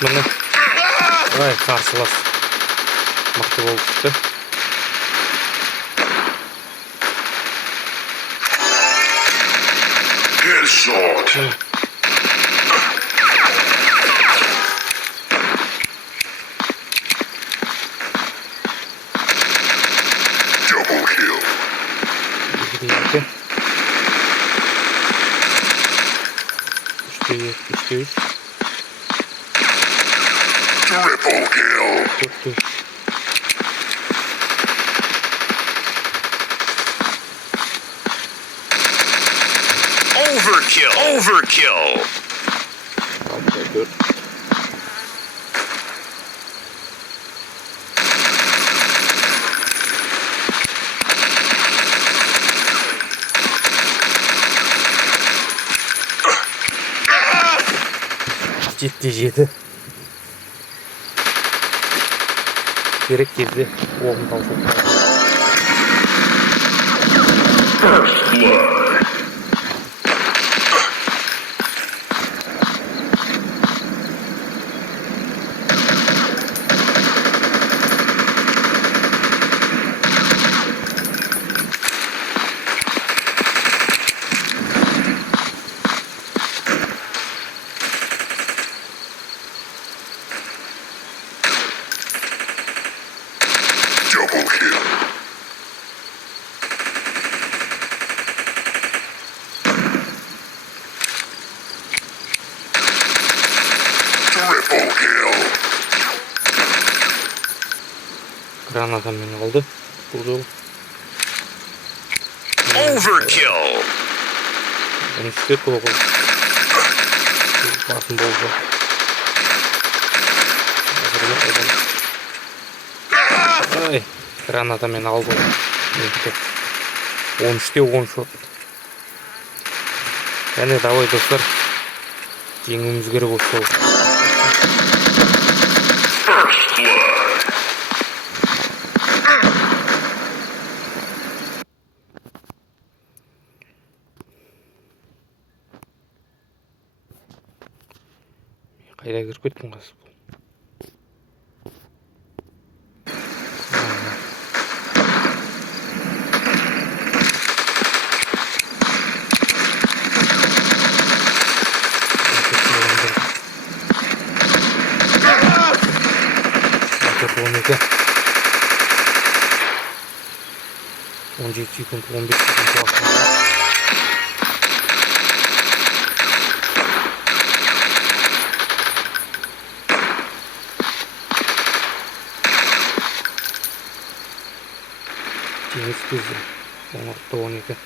Міне. Ай, қарсылас. Мықты болып шықты. Headshot. Double kill. Екі. Үште екі, үште үш. Triple kill. Төртте үш. Overkill. Overkill. Алтыда төрт. Жетте жеті. Керек кезде оғын таусыл. First blood. Double kill. Triple kill. Гранатамен алды. Бұл жол. Overkill. Үште тоғыз. Басым болды. Ай, гранатамен алды. 13-те 10 шот. Және давай достар, жеңуіміз керек осы. First blood. Қайда кіріп кеттің қасы бұл? Он 17 секунд, 15 секунд. Жеңіс кезі 16-12.